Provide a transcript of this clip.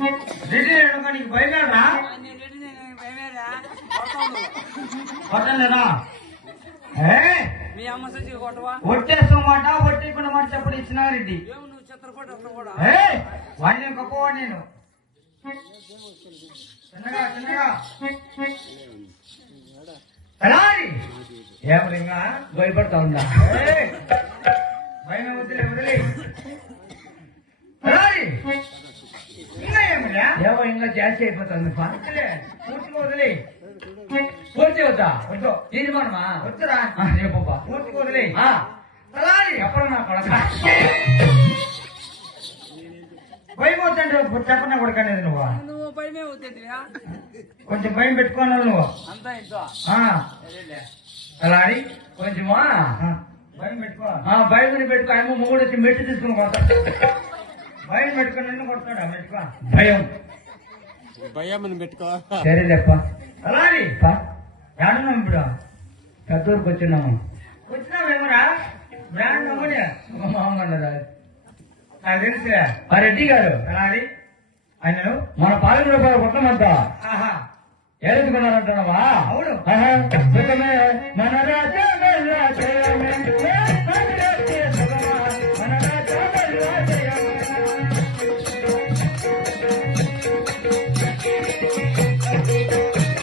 రెడ్డి నీకు బయలుదేరా కొట్టలేదా? మీ అమ్మ సచ్చి కొట్టవా? ఒట్టేసుకోమాట ఒట్టేకుండా మాట చెప్పడు ఇచ్చినా రెడ్డి. నువ్వు చిత్రపడి అట్లా కూడా వాడిని గొప్పవాడు నేను. చిన్నగా చిన్నగా ఏమలింగా భయపడతా ఉందా? భయం వదిలే వదిలే ఇంకా ఏమలే ఏమో ఇంకా జాస్తి అయిపోతుంది. పూర్తిగా వదిలే. పూర్తి వద్దా? వద్దు తీర్మానమా? వద్దురా రేపబ్బా పూర్తిగా వదిలే. ఎప్పుడు నా కొడక భయం వద్దంటే చెప్పన్నా కొడకనేది నువ్వు. నువ్వు భయమే వద్దేంటివా? కొంచెం భయం పెట్టుకోవాలి నువ్వు. అంతా ఇంట్లో అలా కొంచెమా భయం పెట్టుకో. బయట పెట్టుకో. ఏమో మూడు వచ్చి మెట్టు తీసుకుని కొడతా. భయం పెట్టుకుని నిన్ను కొడతాడా? పెట్టుకో భయం భయం పెట్టుకో. సరేలేప్ప. అలా ఏడున్నాం ఇప్పుడు? పెద్దూరుకు వచ్చినాము. వచ్చినావేమరా? బ్రాండ్ అమ్మడి మామూలుగా నాకు తెలుసు. రెడ్డి గారు అలా ఆయనను మన పాలన రూపాయలు కొట్టమంతా ఆహా ఏడుకున్నారంటున్నావా? అవును. మన రాజ